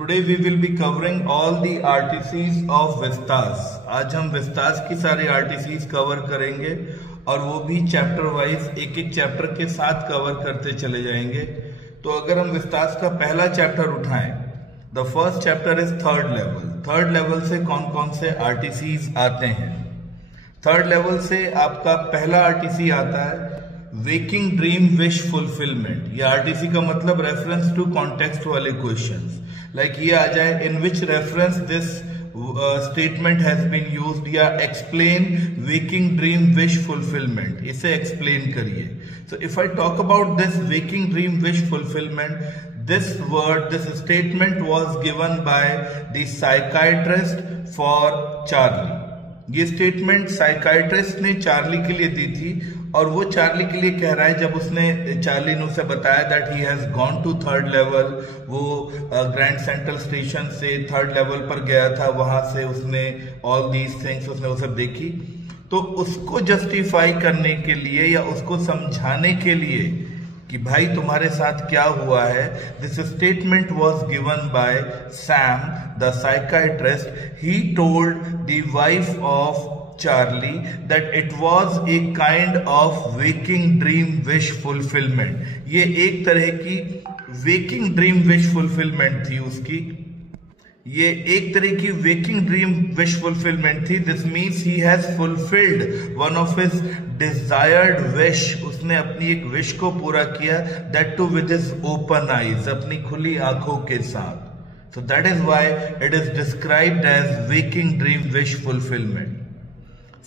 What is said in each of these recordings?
today we will be covering all the RTCs of Vistas. आज हम Vistas की सारी RTCs कवर करेंगे और वो भी चैप्टर वाइज एक एक चैप्टर के साथ कवर करते चले जाएंगे। तो अगर हम Vistas का पहला चैप्टर उठाएं, the first chapter is third level. Third level से कौन कौन से RTCs आते हैं? थर्ड लेवल से आपका पहला RTC आता है वेकिंग ड्रीम विश फुलफिलमेंट। ये आरटीसी का मतलब रेफरेंस टू कॉन्टेक्स्ट वाले क्वेश्चंस, लाइक ये आ जाए in which reference this statement has been used, या explain waking dream wish fulfilment, इसे एक्सप्लेन करिए। So if I talk about this waking dream wish fulfilment, this word, this statement was given by the psychiatrist for Charlie. ये statement psychiatrist ने Charlie के लिए दी थी और वो चार्ली के लिए कह रहा है जब उसने चार्ली ने उसे बताया that he has gone to third level. वो ग्रैंड सेंट्रल स्टेशन से थर्ड लेवल पर गया था, वहां से उसने ऑल दीज थिंग्स उसने वो सब देखी। तो उसको जस्टिफाई करने के लिए या उसको समझाने के लिए कि भाई तुम्हारे साथ क्या हुआ है, this statement was given by Sam the psychiatrist. He told the wife of Charlie that it was a kind of waking dream wish fulfillment। ये एक तरह की waking dream wish fulfillment थी उसकी, ये एक तरह की waking dream wish fulfillment थी। This means he has fulfilled one of his desired wish। उसने अपनी एक wish को पूरा किया, that too with his open eyes, अपनी खुली आंखों के साथ। So that is why it is described as waking dream wish fulfillment।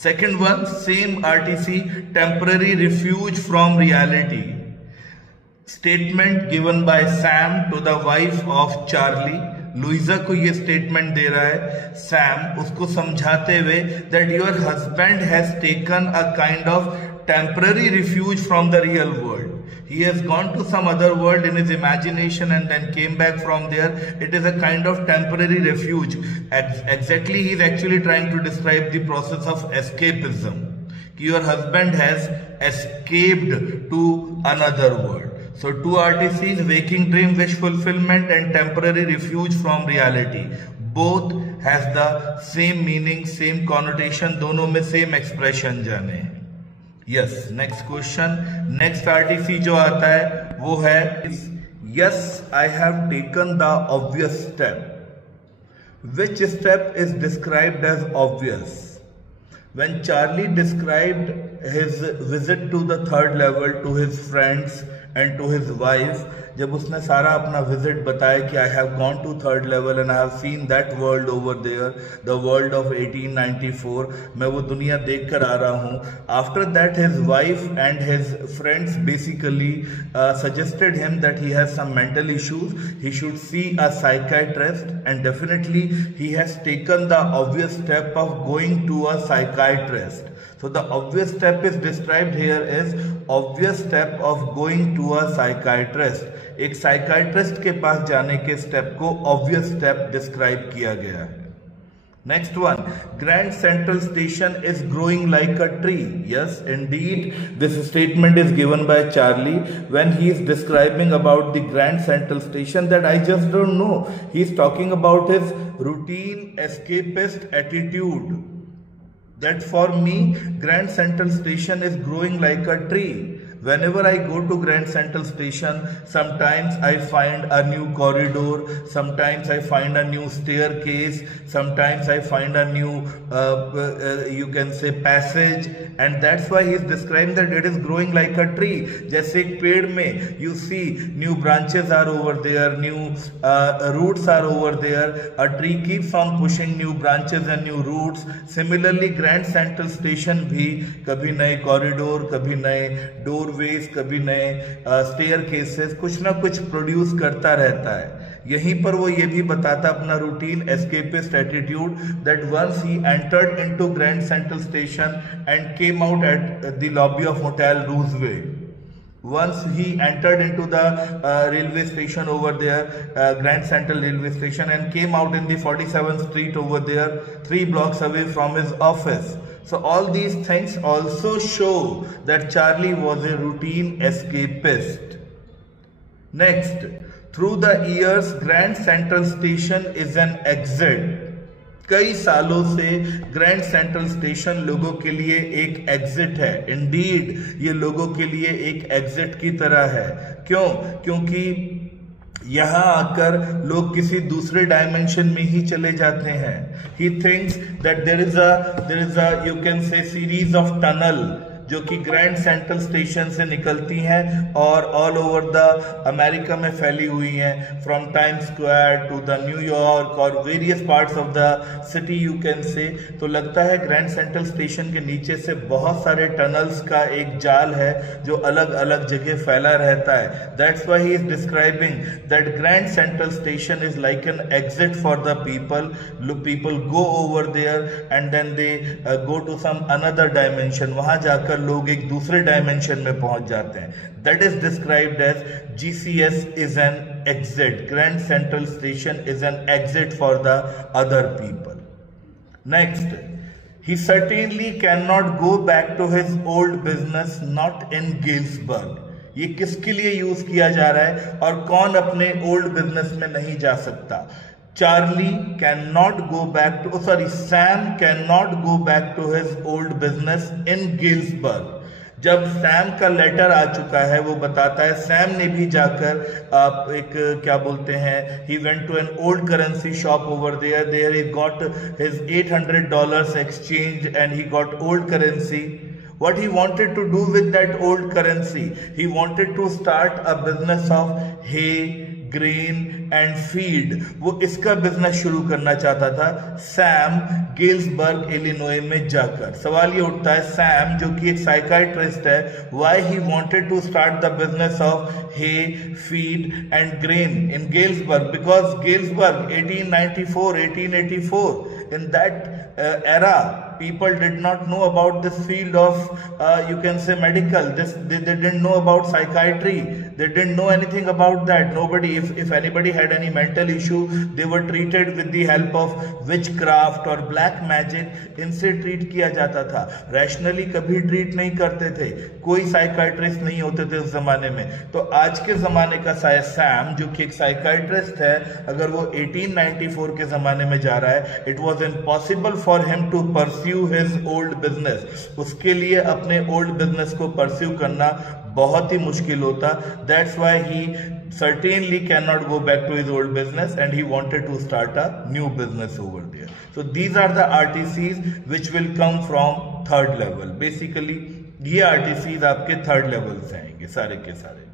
Second one, same RTC, temporary refuge from reality। Statement given by Sam to the wife of Charlie। Luisa को ये स्टेटमेंट दे रहा है सैम उसको समझाते हुए that your husband has taken a kind of temporary refuge from the real world। He has gone to some other world in his imagination and then came back from there। It is a kind of temporary refuge। Exactly, he is actually trying to describe the process of escapism। Your husband has escaped to another world। So two RTCs, waking dream wish fulfillment and temporary refuge from reality, both has the same meaning, same connotation, दोनों में same expression जाने हैं। Yes, next question, next RTC जो आता है वो है yes I have taken the obvious step. Which step is described as obvious? When Charlie described his visit to the third level to his friends and to his wife, जब उसने सारा अपना visit बताया कि I have gone to third level and I have seen that world over there, the world of 1894, मैं वो दुनिया देख कर आ रहा हूँ। After that his wife and his friends basically suggested him that he has some mental issues, he should see a psychiatrist and definitely he has taken the obvious step of going to a psychiatrist. So the obvious step is described here as obvious step of going to a psychiatrist। एक साइकाइट्रिस्ट के पास जाने के स्टेप को obvious step describe किया गया है। Next one, Grand Central Station is growing like a tree। Yes, indeed, this statement is given by Charlie when he is describing about the Grand Central Station that I just don't know। He is talking about his routine escapist attitude, that for me Grand Central Station is growing like a tree। Whenever I go to Grand Central Station, sometimes I find a new corridor, sometimes I find a new staircase, sometimes I find a new you can say passage, and that's why he is describing that it is growing like a tree। जैसे एक पेड़ में you see new branches are over there, new roots are over there, a tree keeps on pushing new branches and new roots। Similarly Grand Central Station भी कभी नए कॉरिडोर, कभी नए door veg, कभी नए स्टेयर केसेस, कुछ ना कुछ प्रोड्यूस करता रहता है। यहीं पर वो ये भी बताता अपना routine escapist attitude that once he entered into Grand Central Station and came out at the lobby of Hotel Roosevelt. Once he entered into the railway station over there, Grand Central Railway Station, and came out in the 47th Street over there, 3 blocks away from his office। So all these things also show that Charlie was a routine escapist। Next, through the years grand Central Station is an exit. कई सालों से grand Central station लोगों के लिए एक एग्जिट है। इंडीड ये लोगों के लिए एक एग्जिट की तरह है। क्यों? क्योंकि यहां आकर लोग किसी दूसरे डायमेंशन में ही चले जाते हैं। He thinks that there is a you can say series of tunnel जो कि ग्रैंड सेंट्रल स्टेशन से निकलती हैं और ऑल ओवर द अमेरिका में फैली हुई हैं, from Times Square to the न्यूयॉर्क York various parts of the city you can say. तो लगता है ग्रैंड सेंट्रल स्टेशन के नीचे से बहुत सारे टनल्स का एक जाल है जो अलग अलग जगह फैला रहता है। That's why he is describing that Grand Central Station is like an exit for the people. People go over there and then they go to some another dimension. वहां जाकर लोग एक दूसरे डायमेंशन में पहुंच जाते हैं। That is described as GCS is an exit. Grand Central Station is an exit for the other people. Next, he certainly cannot go back to his old business not in Galesburg। ये किसके लिए यूज किया जा रहा है और कौन अपने ओल्ड बिजनेस में नहीं जा सकता? Charlie cannot go back to, Sam cannot go back to his old business in Galesburg। जब सैम का लेटर आ चुका है वो बताता है सैम ने भी जाकर एक क्या बोलते हैं, he went to an old currency shop over there he got his $800 exchange and he got old currency। What he wanted to do with that old currency? He wanted to start a business of hay, grain and feed. वो इसका बिजनेस शुरू करना चाहता था Sam Galesburg Illinois में जाकर। सवाल ये उठता है सैम जो कि एक साइकाइट्रिस्ट है, why he wanted to start the business of hay, feed and grain in Galesburg? Because Galesburg 1884 in that era people did not know about this field of you can say medical. They didn't know about psychiatry, they didn't know anything about that. Nobody, if anybody had any mental issue they were treated with the help of witchcraft or black magic। इनसे ट्रीट किया जाता था, रैशनली कभी ट्रीट नहीं करते थे, कोई साइकाइट्रिस्ट नहीं होते थे उस जमाने में। तो आज के जमाने का सैम जो कि एक साइकाइट्रिस्ट है, अगर वो 1894 के जमाने में जा रहा है, it was impossible for him to pursue his old business. उसके लिए अपने ओल्ड बिजनेस को परस्यू करना बहुत ही मुश्किल होता। That's why he certainly cannot go back to his old business and he wanted to start a new business over there. So these are the RTCs which will come from third level. Basically ये RTCs आपके third level से आएंगे सारे के सारे।